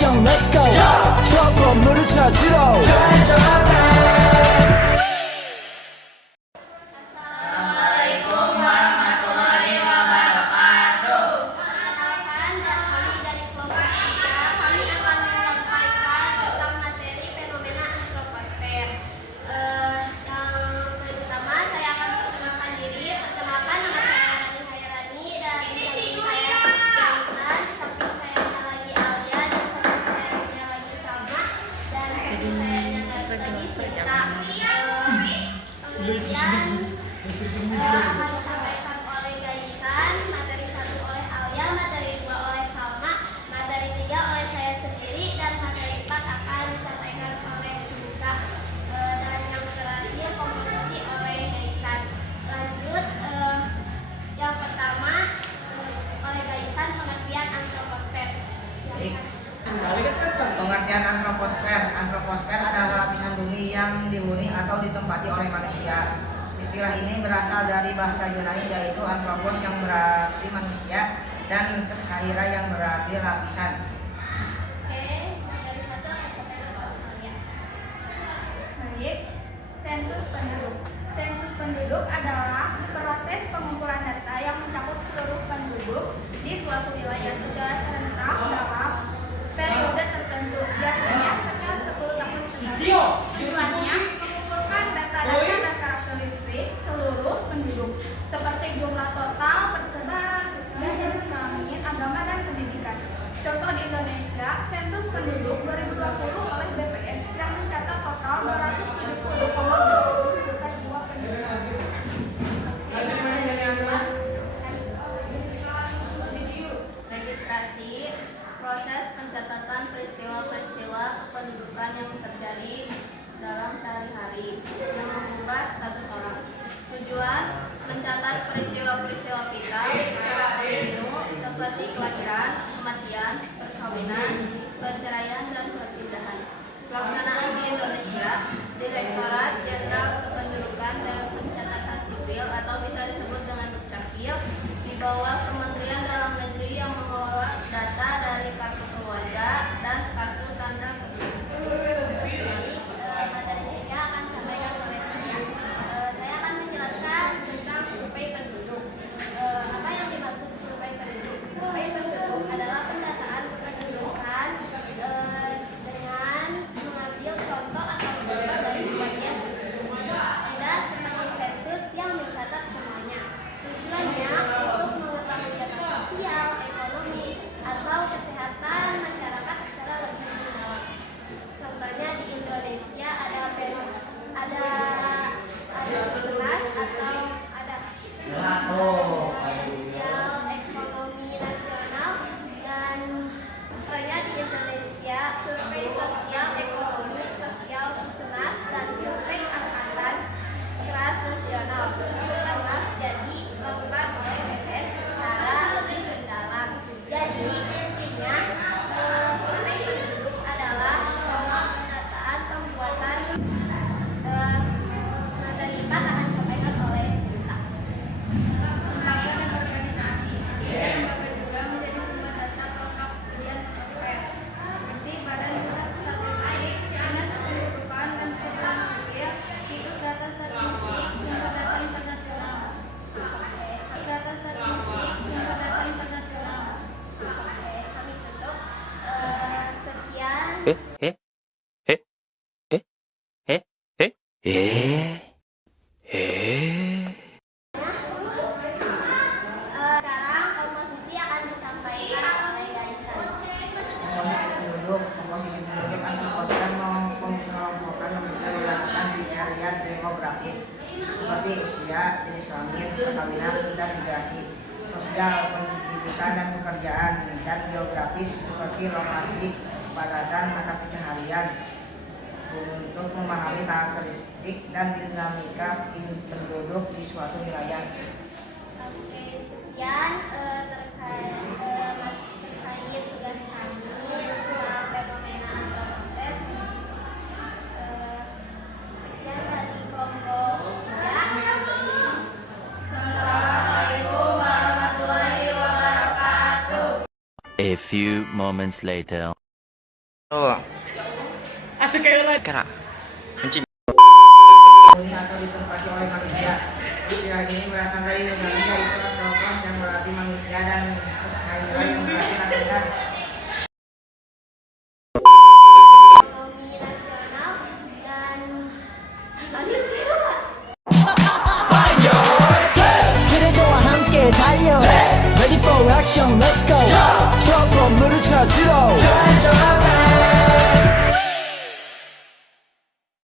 형 let's go 저 건물을 찾으러 Assalamualaikum warahmatullahi wabarakatuh. Perkenalkan, kami dari kelompok 3, kami akan menyampaikan tentang materi fenomena antroposfer. Yang pertama saya akan perkenalkan diri. Perkenalkan, nama saya Rani Hairani dan di samping saya Aisan, di samping saya lagi Alia, dan samping saya lagi Salma, dan samping saya lagi Sita. Kemudian akan disampaikan oleh Gaisan, materi 1 oleh Alia, materi 2 oleh Salma, materi 3 oleh saya sendiri, dan materi 4 akan disampaikan oleh Sita. Dan yang terakhir komposisi oleh Gaisan. Lanjut, yang pertama oleh Gaisan, pengertian antroposfer. Pengertian antroposfer. Antroposfer adalah lapisan bumi yang dihuni atau ditempati oleh manusia. Istilah ini berasal dari bahasa Yunani yaitu antropos yang berarti manusia dan schaira yang berarti lapisan. Oke, materi 1 akan disampaikan oleh Alia. Baik, sensus penduduk. Sensus penduduk adalah proses pengumpulan data yang mencakup seluruh penduduk di suatu wilayah secara serentak dalam periode tertentu, biasanya setiap 10 tahun sekali. Tujuannya mengumpulkan data-data dan karakteristik seluruh penduduk, seperti jumlah total, persebaran, usia, jenis kelamin, agama, dan pendidikan. Contoh di Indonesia, sensus penduduk 2020 oleh BPS yang mencatat total 270,2 juta jiwa penduduk. Registrasi, proses pencatatan peristiwa-peristiwa kependudukan yang terjadi dalam sehari-hari yang mengubah status orang. Tujuan mencatat peristiwa-peristiwa vital secara kontinu seperti kelahiran, kematian, perkawinan, perceraian, dan perpindahan. Pelaksanaan di Indonesia, Direktorat Jenderal Kependudukan dan Pencatatan Sipil atau bisa disebut dengan Dukcapil di bawah Kementerian Dalam Negeri yang mengelola data dari kartu keluarga dan kartu tanda penduduk. Materi 3 akan disampaikan oleh saya. Saya akan menjelaskan tentang survei penduduk. Apa yang dimaksud survei penduduk? Survei penduduk adalah pendataan kependudukan dengan mengambil contoh atau sumber dari sebagian penduduk. Tidak seperti sensus yang mencatat semuanya. Tujuannya untuk mengetahui data sosial, ekonomi, atau kesehatan masyarakat secara lebih mendalam. Contohnya di Indonesia ada Susenas atau ada sosial ekonomi nasional, dan contohnya di Indonesia survei sosial ekonomi sosial Susenas dan survei angkatan keras nasional Susenas jadi dilakukan oleh BPS secara lebih mendalam. Jadi intinya survei penduduk adalah pendataan pembuatan. Materi 4 akan disampaikan oleh Sinta. Lembaga dan organisasi. Lembaga juga menjadi sumber data lengkap studi antroposfer, seperti Badan Pusat Statistik, Dinas Kependudukan dan Pencatatan Sipil, situs data statistik, sumber data internasional. Data statistik, sumber data internasional. Kami tutup. Sekian. Sekarang komposisi akan disampaikan oleh Gaisan. Komposisi penduduk antroposfer mengelompokkan manusia berdasarkan kriteria demografis seperti usia, jenis kelamin, perkawinan, dan migrasi, sosial, pendidikan dan pekerjaan, dan geografis seperti lokasi, kepadatan mata pencaharian untuk memahami karakteristik dan dinamika penduduk di suatu wilayah. Oke, sekian terkait tugas kami tentang fenomena antroposfer. Sekian dari kelompok 3. Assalamualaikum warahmatullahi wabarakatuh. A few moments later. Oh. Atuh kayak Kira.